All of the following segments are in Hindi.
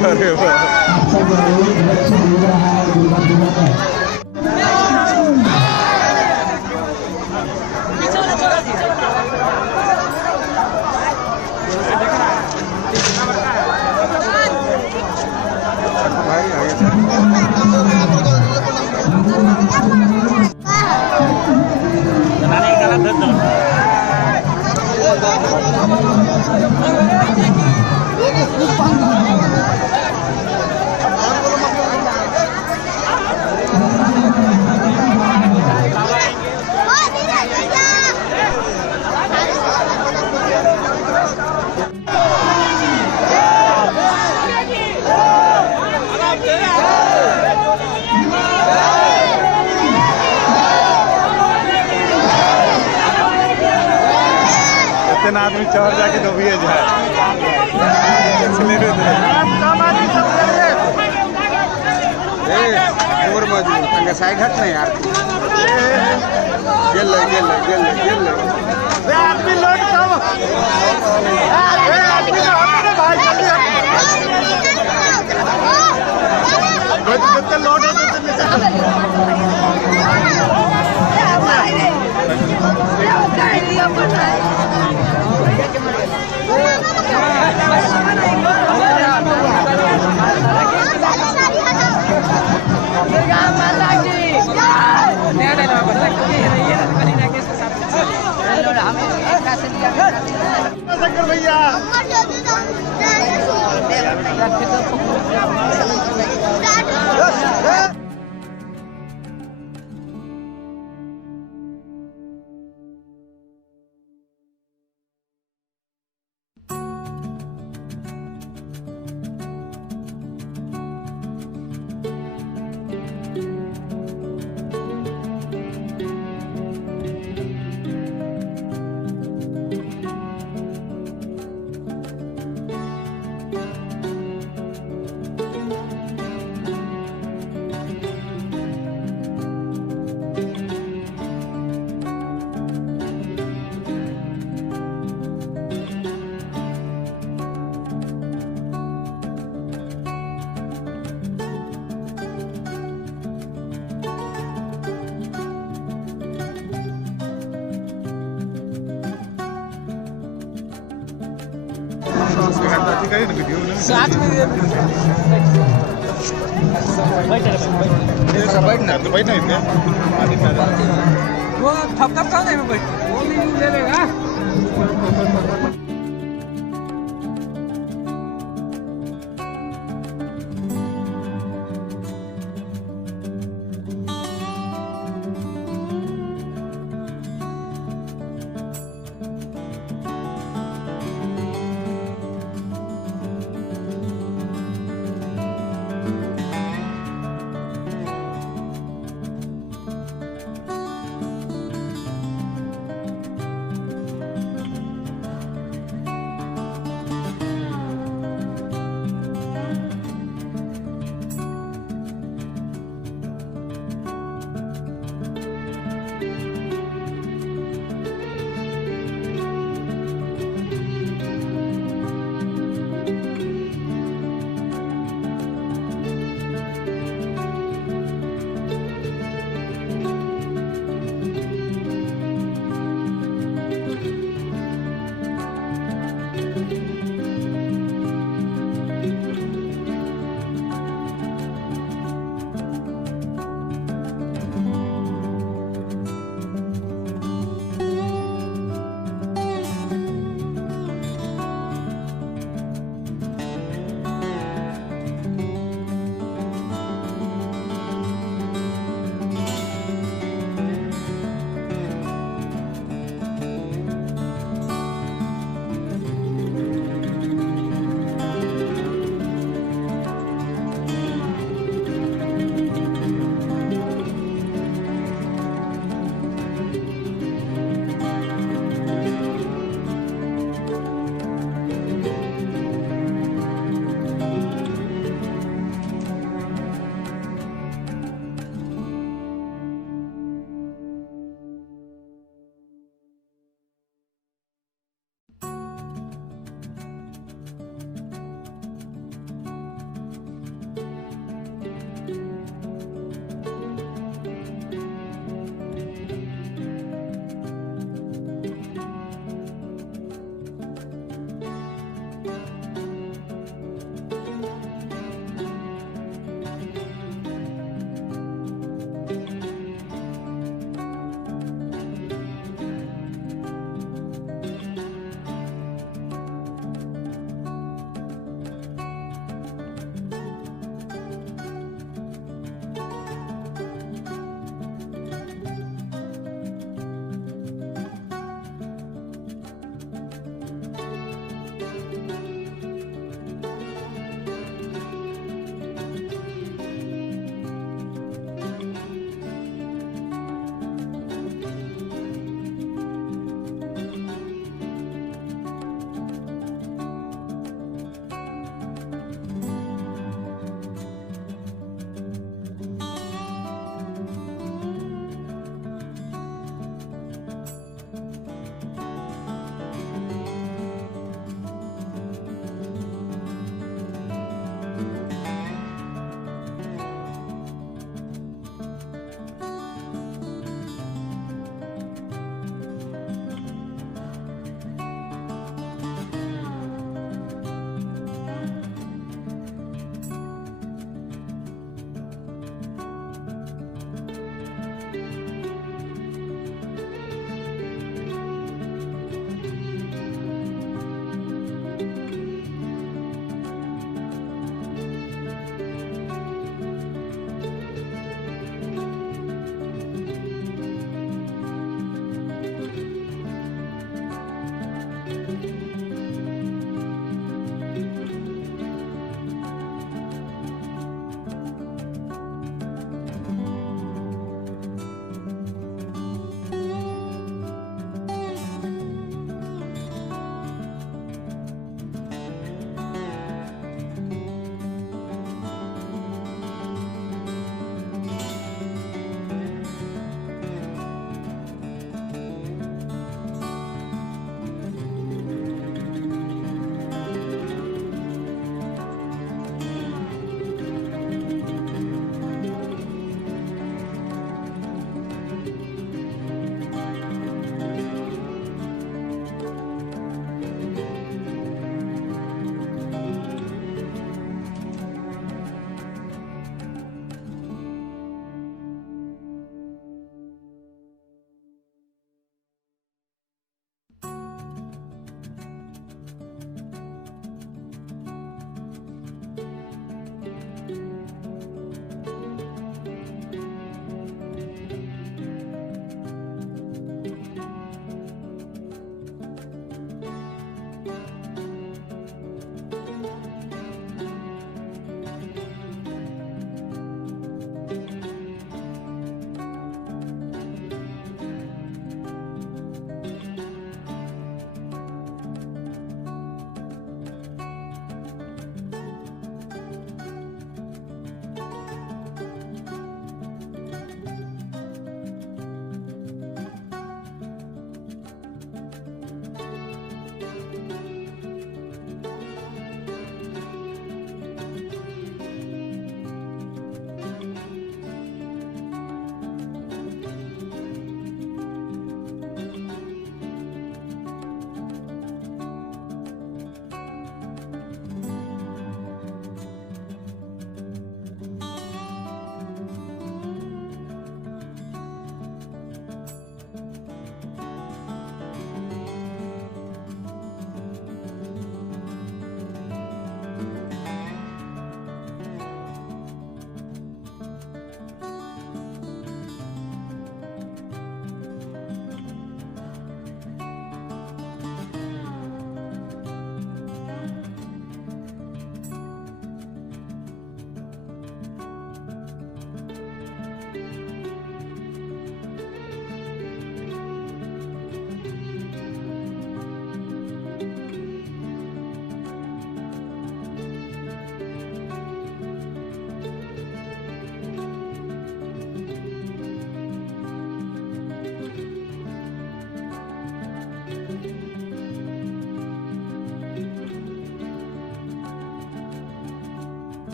अरे वाह आदमी चौर जाके तो भी जाए साइड हट नहीं यार गेल लोड कम लोड भैया साथ में बैठना तो बैठना वो थप थप कहाँ है बैठ वो भी ले लेगा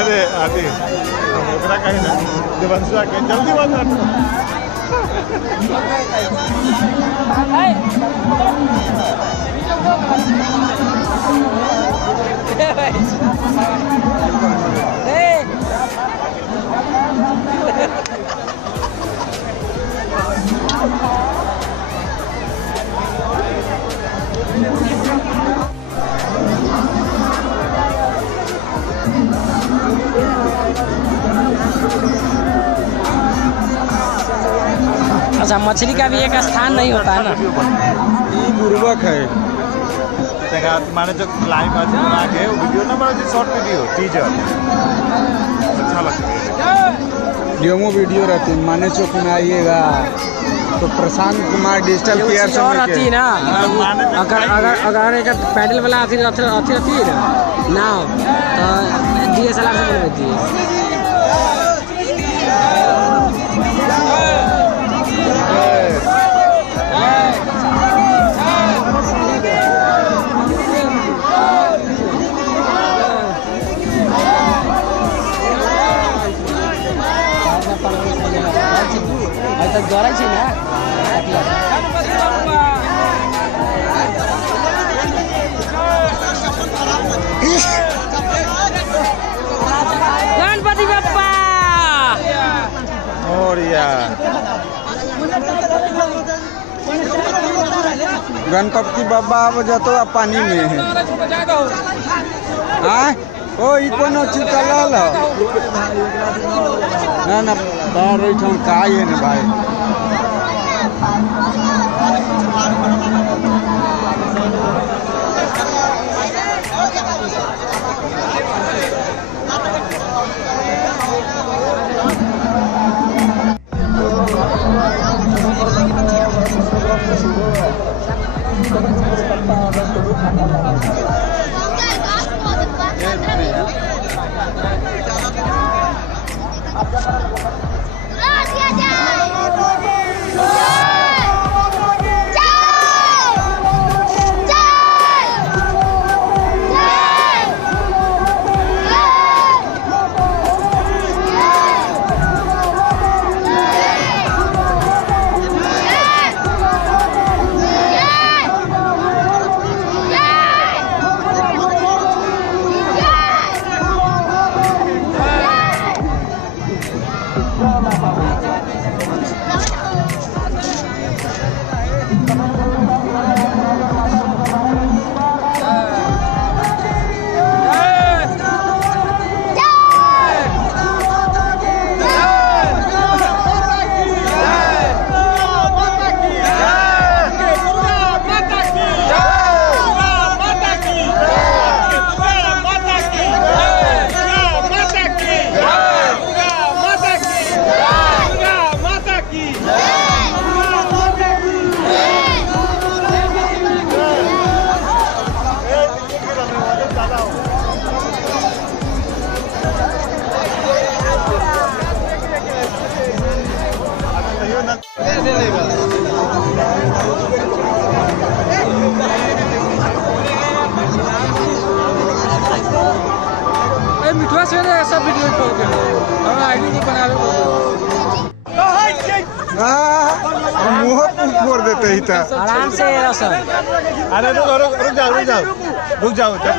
अरे आती ओकरा कहीं ना देवंशुआ के जल्दी बात अच्छा, मछली का भी एक स्थान नहीं होता है ना, ये बुर्बक है। माने जो लाइव मैच बना के वीडियो ना बना शॉर्ट वीडियो टीजर अच्छा लगता है। डेमो वीडियो रहती है। माने चौक में आइएगा तो प्रशांत कुमार डिजिटल ये केयर चीज़ और रहती है ना, अगर एक पैडल वाला रहती है ना नाव, तो DSLR से बनती है। जोरा छी ना गणपति बप्पा मोरिया। गणपति बाबा अब जातो पानी में है। हाँ ओ ई कोनो चीज चलल ना ना बाहर रही का है ना भाई। मिठुआ से सब वीडियो हम आईडी नहीं बना रहे मुँह फोड़ देते ही था। आराम से सर। अरे रुक जाओ उधर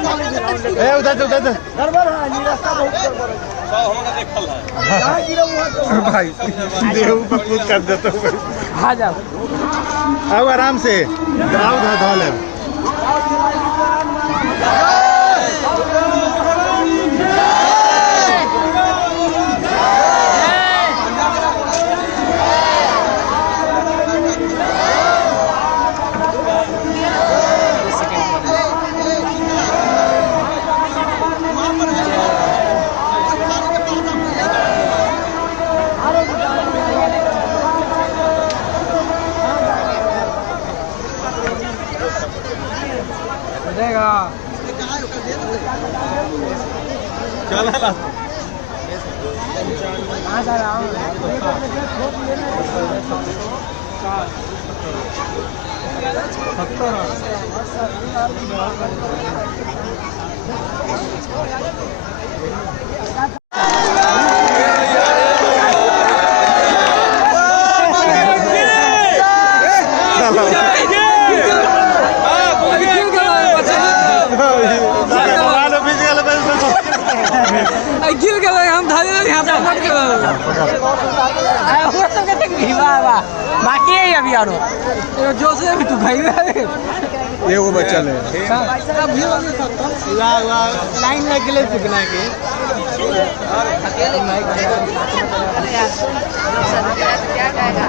भाई देव पर कूद कर देता हूँ। आ जाओ आओ आराम से जाओ धो ले। चल ला गिर गए हम धरे यहाँ पे मत करो वो तो कहते भीवा बा बाकी है अभी आरो जो से भी तू भाई ये वो बच्चा ले लाइन लग गए पिकना के क्या कहेगा